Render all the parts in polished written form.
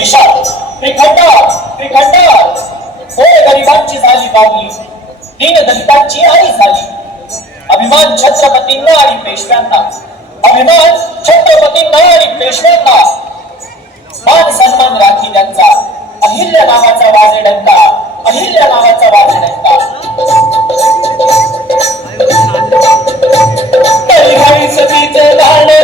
देशात त्रिखंडात गरिबांची झाली बावली, दीन दलितांची आई झाली. अभिमान छत्रपतींना आणि पेशव्यांना, अभिमान छत्रपतींना आणि पेशव्यांना, मान सन्मान राखी त्यांचा, अहिल्या नावाचा वाजे डंका, अहिल्या नावाचा वाजे डंका. तरी सतीचे भांडे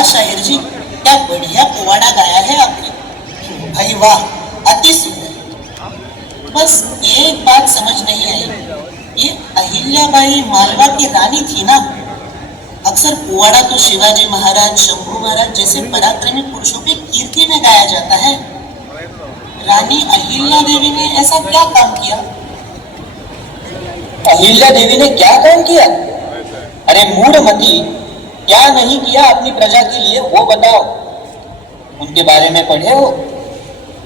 शायर जी, क्या बढ़िया पोवाड़ा गाया है आपने। भाई वाह, अति सुंदर। बस एक बात समझ नहीं आई, ये अहिल्याबाई मालवा की रानी थी ना? अक्सर पोवाड़ा तो शिवाजी महाराज, शंभू महाराज जैसे पराक्रमी पुरुषों की कीर्ति में गाया जाता है। रानी अहिल्या देवी ने ऐसा क्या काम किया? अहिल्या देवी ने क्या काम किया? अरे मूढ़मती, क्या नहीं किया अपनी प्रजा के लिए वो बताओ। उनके बारे में पढ़े हो?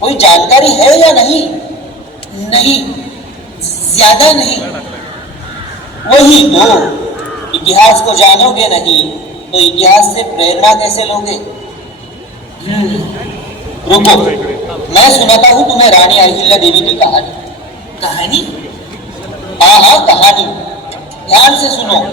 कोई जानकारी है या नहीं? नहीं, ज्यादा नहीं। वही तो, इतिहास को जानोगे नहीं तो इतिहास से प्रेरणा कैसे लोगे? रुको, मैं सुनाता हूँ तुम्हें रानी अहिल्या देवी की कहानी। कहानी? हाँ, कहानी। ध्यान से सुनो।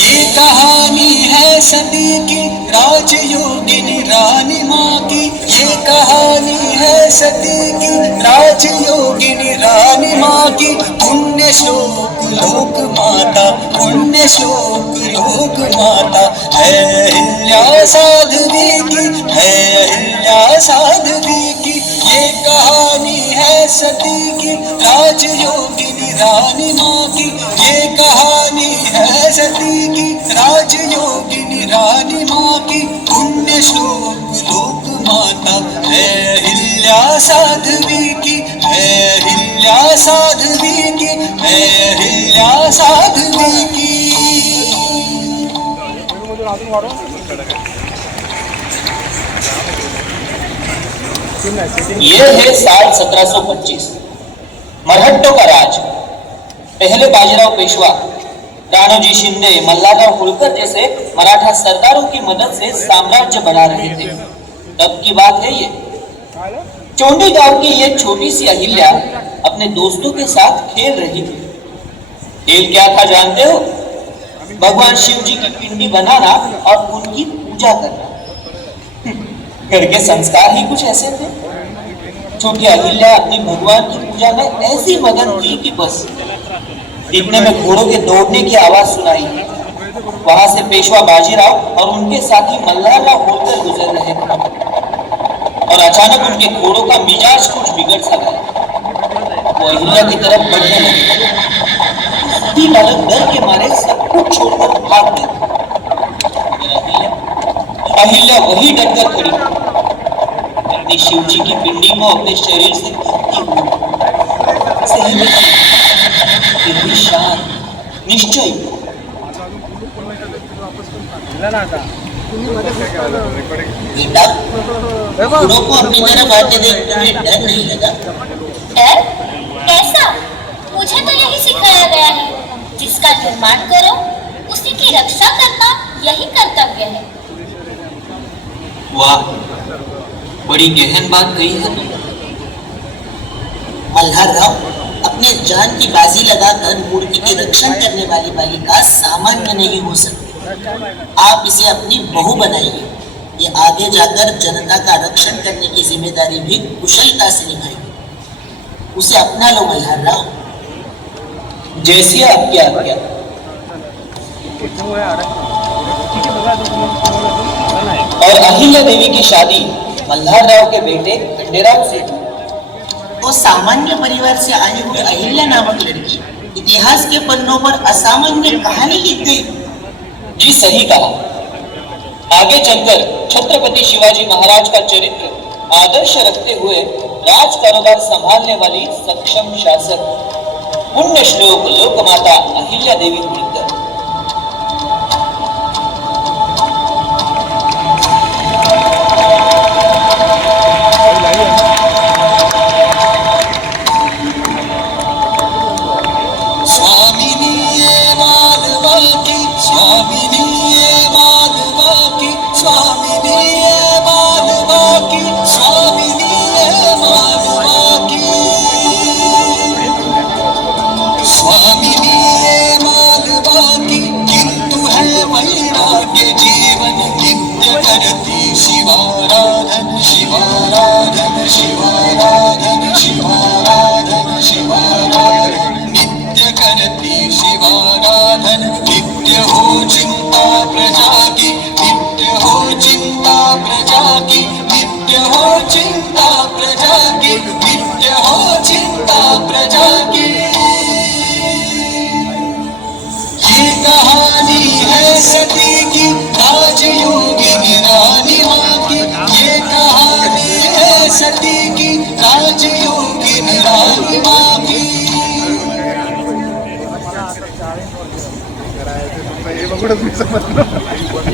ये कहानी है सती की, राजयोगिनी रानी माँ की। ये कहानी है सती की, राजयोगिनी रानी माँ की। पुण्य श्लोक लोक माता, पुण्य श्लोक लोक माता है अहिल्या साध्वी की, है अहिल्या साध्वी की। ये कहानी है सती की, राजयोगिनी रानी माँ की। ये कहानी है सती की, राजयोगिनी रानी माँ की। पुण्य श्लोक लोक माता है अहिल्या साध्वी की, है अहिल्या साध्वी की, है अहिल्या साध्वी की। ये है साल 1725, मराठों का राज। पहले बाजीराव पेशवा, राणोजी शिंदे, मल्हारराव होळकर जैसे मराठा सरदारों की मदद से साम्राज्य बना रहे थे। तब की बात है ये। चोंडी गांव की ये छोटी सी अहिल्या अपने दोस्तों के साथ खेल रही थी। खेल क्या था जानते हो? भगवान शिव जी की पिंडी बनाना और उनकी पूजा करना। घर के संस्कार ही कुछ ऐसे थे। छोटी अहिल्या अपनी भगवान की पूजा में ऐसी मगन थी कि बस दिखने में घोड़ों के दौड़ने की आवाज सुनाई। वहां से पेशवा बाजीराव और उनके साथी मल्हारराव होळकर गुजर रहे थे और अचानक उनके घोड़ों का मिजाज कुछ बिगड़ सा गया। वो अहिल्या की तरफ बढ़ने लगे। सभी बालक डर के मारे सब कुछ छोड़कर भाग गए। अहिल्या वही डरकर खड़ी अपनी शिवजी की पिंडी को अपने शरीर से ढकती हुई, फिर भी शांत, निश्चय। बेटा, घोड़ों को अपनी तरफ आते देख तुम्हें डर नहीं लगा? डर? कैसा? मुझे तो यही सिखाया गया है, जिसका निर्माण करो उसी की रक्षा करना यही कर्तव्य है। वाह, बड़ी गहन बात कही है तुमने। मल्हारराव, अपने जान की बाजी लगाकर मूर्ति की रक्षण करने वाली बालिका सामान्य नहीं हो सकती। आप इसे अपनी बहू बनाइए। ये आगे जाकर जनता का रक्षण करने की जिम्मेदारी भी कुशलता से निभाएगी। उसे अपना लो मल्हारराव। जैसी आपकी आज्ञा। और अहिल्या देवी की शादी मल्हारराव के बेटे खंडेराव से। वो सामान्य परिवार से आई हुई अहिल्या नामक लड़की इतिहास के पन्नों पर असामान्य कहानी लिख गई। जी सही कहा। आगे चलकर छत्रपति शिवाजी महाराज का चरित्र आदर्श रखते हुए राज कारोबार संभालने वाली सक्षम शासक पुण्य श्लोक लोकमाता अहिल्या देवी होळकर।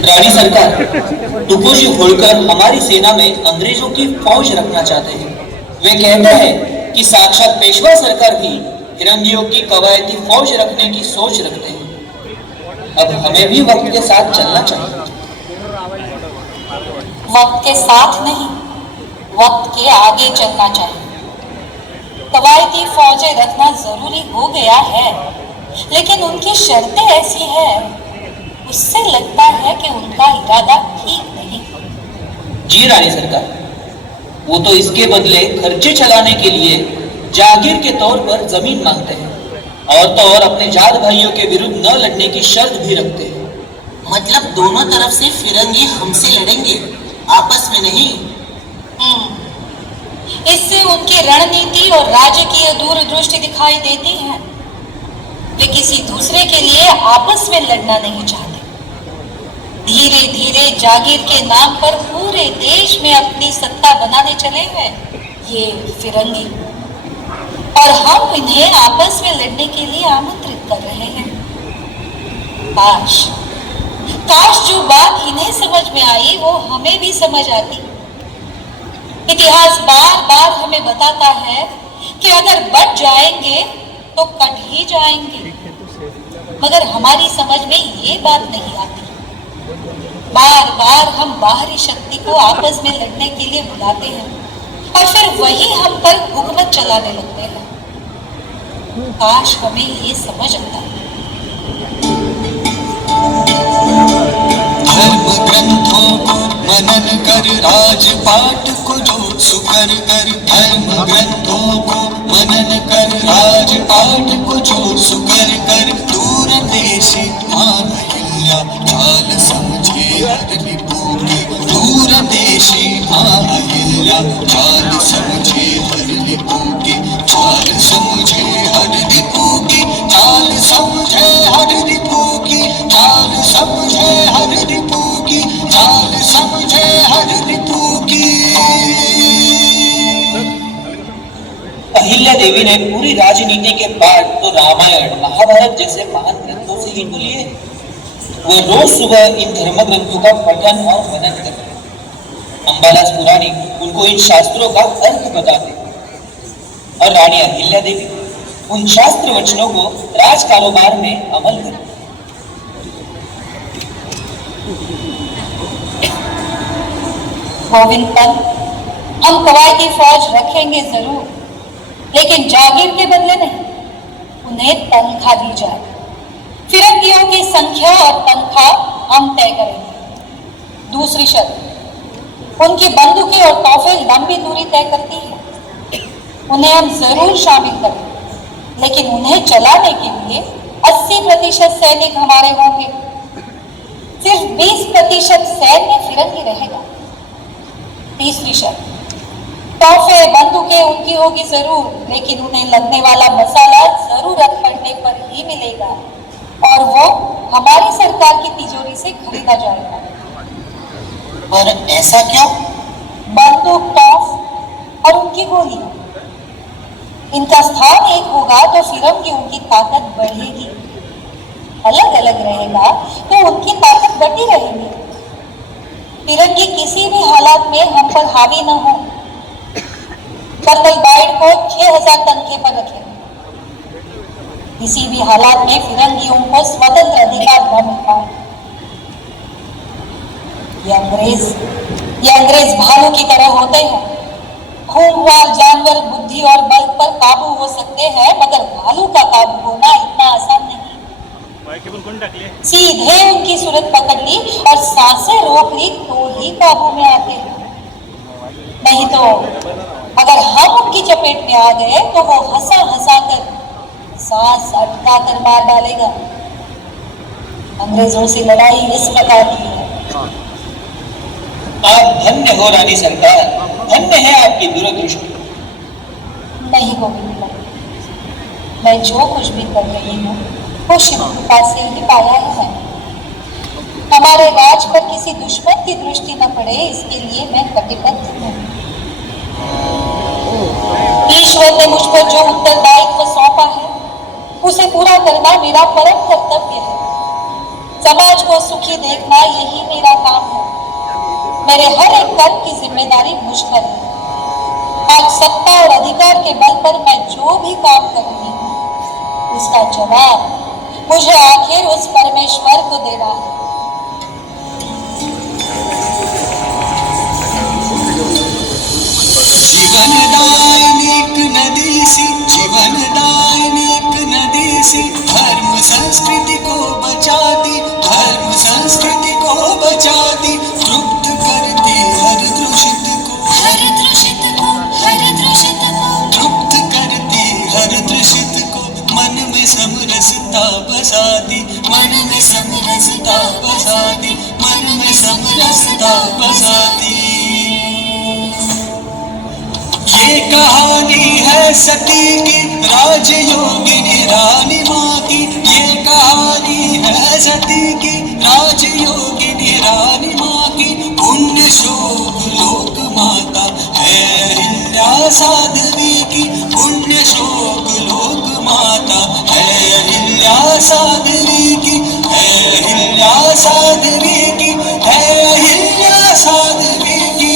रानी सरकार, तुकोजी होळकर हमारी सेना में अंग्रेजों की फौज रखना चाहते हैं। वे कहते हैं कि साक्षात पेशवा सरकार भी फिरंगियों की कवायती फौज रखने की सोच रखते हैं। अब हमें भी वक्त के साथ चलना चाहिए। वक्त के साथ नहीं, वक्त के आगे चलना चाहिए। कवायती फौजें रखना जरूरी हो गया है, लेकिन उनकी शर्तें ऐसी है, उससे लगता है कि उनका इरादा ठीक नहीं। जी रानी सरकार, वो तो इसके बदले खर्चे चलाने के लिए जागीर के तौर पर जमीन मांगते हैं और तो और अपने जाट भाइयों के विरुद्ध न लड़ने की शर्त भी रखते हैं। मतलब दोनों तरफ से फिरंगी हमसे लड़ेंगे, आपस में नहीं। इससे उनकी रणनीति और राजकीय दूरदृष्टि दिखाई देती है। वे किसी दूसरे के लिए आपस में लड़ना नहीं चाहते। धीरे धीरे जागीर के नाम पर पूरे देश में अपनी सत्ता बनाने चले हैं ये फिरंगी, और हम इन्हें आपस में लड़ने के लिए आमंत्रित कर रहे हैं। काश काश जो बात इन्हें समझ में आई वो हमें भी समझ आती। इतिहास बार बार हमें बताता है कि अगर बच जाएंगे तो कट ही जाएंगे, मगर हमारी समझ में ये बात नहीं आती। बार बार हम बाहरी शक्ति को आपस में लड़ने के लिए बुलाते हैं और फिर वही हम पर हुकूमत चलाने लगते हैं। काश हमें ये समझ आता। धर्म ग्रंथों को मनन कर राजपाट को जो सुकर कर, धर्म ग्रंथों को मनन कर राजपाट को जो सुकर कर, दूर देशी अहिल्या चाल समझे हर रिपु की, दूर देशी अहिल्या चाल समझे हर रिपु की, चाल समझे हर रिपु की, चाल समझे हर रिपु की, चाल समझे हर रिपु की, चाल समझे हर रिपु की। अहिल्या देवी ने पूरी राजनीति के पाठ तो रामायण महाभारत जैसे महान ग्रंथों से ही तो लिए। वो रोज सुबह इन धर्म ग्रंथों का पठन और मनन करते। अंबालास पुराणी उनको इन शास्त्रों का अर्थ बताते और रानी अहिल्या देवी उन शास्त्र वचनों को राज कारोबार में अमल करते। गोविंद पंत, हम कवायती फौज रखेंगे जरूर, लेकिन जागीर के बदले नहीं, उन्हें तनख्वाह दी जाए। फिरंगियों की संख्या और तनख्वाह हम तय करेंगे। दूसरी शर्त, उनकी बंदूकें और तोहफे लंबी दूरी तय करती है, उन्हें हम जरूर शामिल करेंगे, लेकिन उन्हें चलाने के लिए 80% सैनिक हमारे होंगे, सिर्फ 20% सैन्य फिरंगी रहेगा। तीसरी शर्त, तोहफे बंदूकें उनकी होगी जरूर, लेकिन उन्हें लगने वाला मसाला जरूरत पड़ने पर ही मिलेगा और वो हमारी सरकार की तिजोरी से खरीदा जाएगा। पर ऐसा क्यों? बंदूक, तोफ और उनकी गोली, इनका स्थान एक होगा तो फिर की उनकी ताकत बढ़ेगी। अलग अलग रहेगा तो उनकी ताकत बढ़ती रहेगी। फिरंगी किसी भी हालात में हम पर हावी न हो। कर्नल बाइड को 6000 तनखे पर रखें। किसी भी हालात में फिरंगियों को स्वतंत्र अधिकार न मिल पाए। ये अंग्रेज भालू की तरह होते हैं। खूंखार जानवर बुद्धि और बल पर काबू हो सकते हैं, मगर भालू का काबू होना इतना आसान नहीं। सीधे उनकी सूरत पकड़ ली और सांसें रोक ली तो ही काबू में आते हैं। नहीं तो अगर हम उनकी चपेट में आ गए तो वो हंसा हंसा कर सांस अटका कर मार डालेगा। अंग्रेजों से लड़ाई इस प्रकार की है। आप धन्य हो रानी सरकार, धन्य है आपकी दूरदृष्टि। नहीं गोविंद, मैं जो कुछ भी कर रही हूँ वो शिव कृपा से ही पाया है। हमारे राज पर किसी दुश्मन की दृष्टि न पड़े, इसके लिए मैं कटिबद्ध हूँ। ईश्वर ने मुझ पर जो उत्तरदायित्व सौंपा है उसे पूरा करना मेरा परम कर्तव्य है। समाज को सुखी देखना यही मेरा काम है। मेरे हर एक कर्म की जिम्मेदारी मुझ पर है। आज सत्ता और अधिकार के बल पर मैं जो भी काम कर रही हूँ उसका जवाब मुझे आखिर उस परमेश्वर को देना है। जीवनदायिनीक नदी सी, जीवनदायिनीक नदी सी, धर्म संस्कृति को बचाती, धर्म संस्कृति को बचाती, तृप्त करती हर दूषित को, हर दूषित को, हर दूषित को, तृप्त करती हर दूषित को, मन में समरसता बसाती, मन में समरसता बसाती, मन में समरसता बसाती। ये कहानी है सती की, राजयोगिनी रानी माँ की। ये कहानी है सती की, राजयोगिनी रानी माँ की। पुण्य शोक लोक माता है अहिल्या साध्वी की, पुण्य शोक लोक माता है अहिल्या साध्वी की, है अहिल्या साध्वी की, है अहिल्या साध्वी की।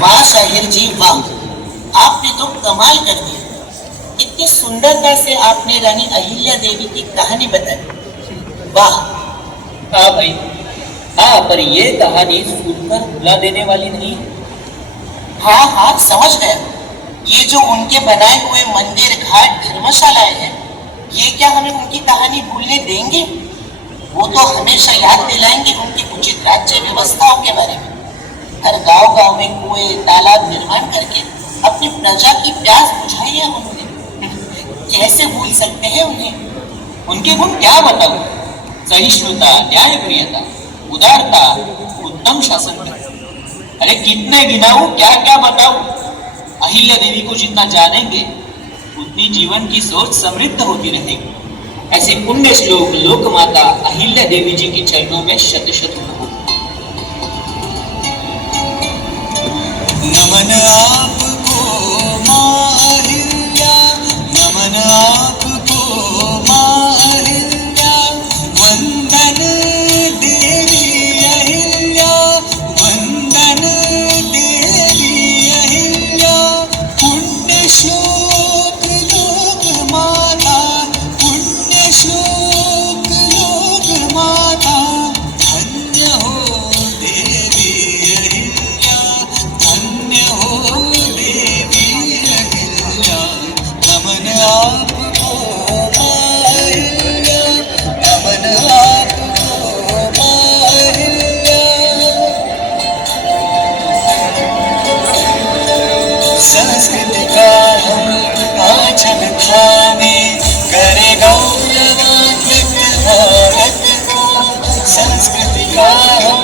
वाह शाहिर जी वाह, आपने तो कमाल कर दिया। इतनी सुंदरता से आपने रानी अहिल्या देवी की कहानी बताई। वाह। हाँ भाई, हाँ, पर ये कहानी सुनकर भुला देने वाली नहीं। हाँ हाँ समझ गया। ये जो उनके बनाए हुए मंदिर, घाट, धर्मशालाएं हैं, ये क्या हमें उनकी कहानी भूलने देंगे? वो तो हमेशा याद दिलाएंगे उनकी उचित राज्य व्यवस्थाओं के बारे में। हर गांव गांव में कुएं, तालाब निर्माण करके अपनी प्रजा की प्यास बुझाई है उन्होंने। कैसे भूल सकते हैं उन्हें? उनके गुण क्या बताऊं? सहिष्णुता, न्यायप्रियता, उदारता, उत्तम शासन। अरे कितने गिनाऊं, क्या क्या बताऊं? अहिल्या देवी को जितना जानेंगे उतनी जीवन की सोच समृद्ध होती रहेगी। ऐसे पुण्य श्लोक लोक माता अहिल्या देवी जी के चरणों में शत शत नमन। नमन आपको माँ अहिल्या, नमन आपको माँ अहिल्या, वंदन देवी अहिल्या, वंदन देवी अहिल्या। पुण्य श्लोक लोक माता, पुण्य श्लोक लोक माता, धन्य हो देवी अहिल्या, धन्य हो देवी अहिल्या। नमन आपको माँ अहिल्या, नमन आपको माँ अहिल्या। संस्कृति का हम आंचल थामे, करे गौरवान्वित भारत को। संस्कृति का हम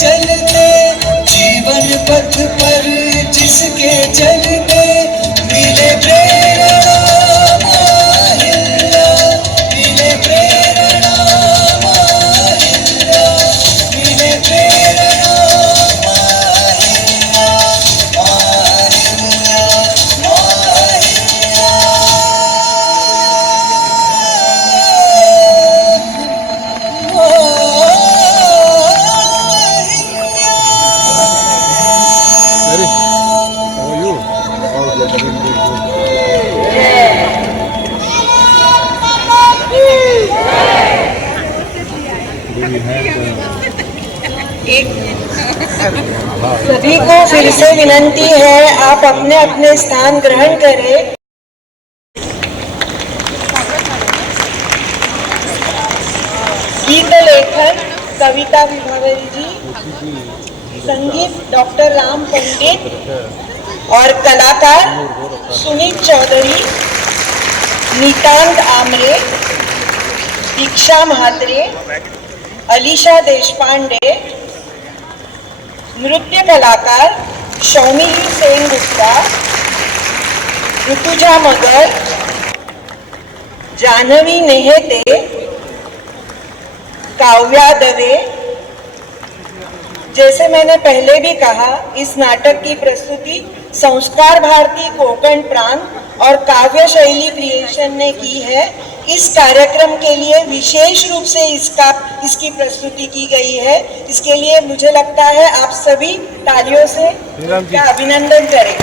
चलते जीवन पथ पर जिसके चलते मिले प्रेरणा माहिल्ला, मिले प्रेरणा माहिल्ला, मिले प्रेरणा माहिल्ला, माहिल्ला, सभी को फिर से विनंती है, आप अपने अपने स्थान ग्रहण करें। गीत लेखन कविता विभावरी जी, संगीत डॉक्टर राम पंडित और कलाकार सुनीत चौधरी, नितांत आमरे, दीक्षा म्हात्रे, अलीशा देशपांडे, नृत्य कलाकार शौमिली सेन गुप्ता, ऋतुजा मगर, जानवी नेहते, काव्या दवे। जैसे मैंने पहले भी कहा, इस नाटक की प्रस्तुति संस्कार भारती कोंकण प्रांत और काव्य शैली क्रिएशन ने की है। इस कार्यक्रम के लिए विशेष रूप से इसकी प्रस्तुति की गई है। इसके लिए मुझे लगता है आप सभी तालियों से इनका अभिनंदन करें।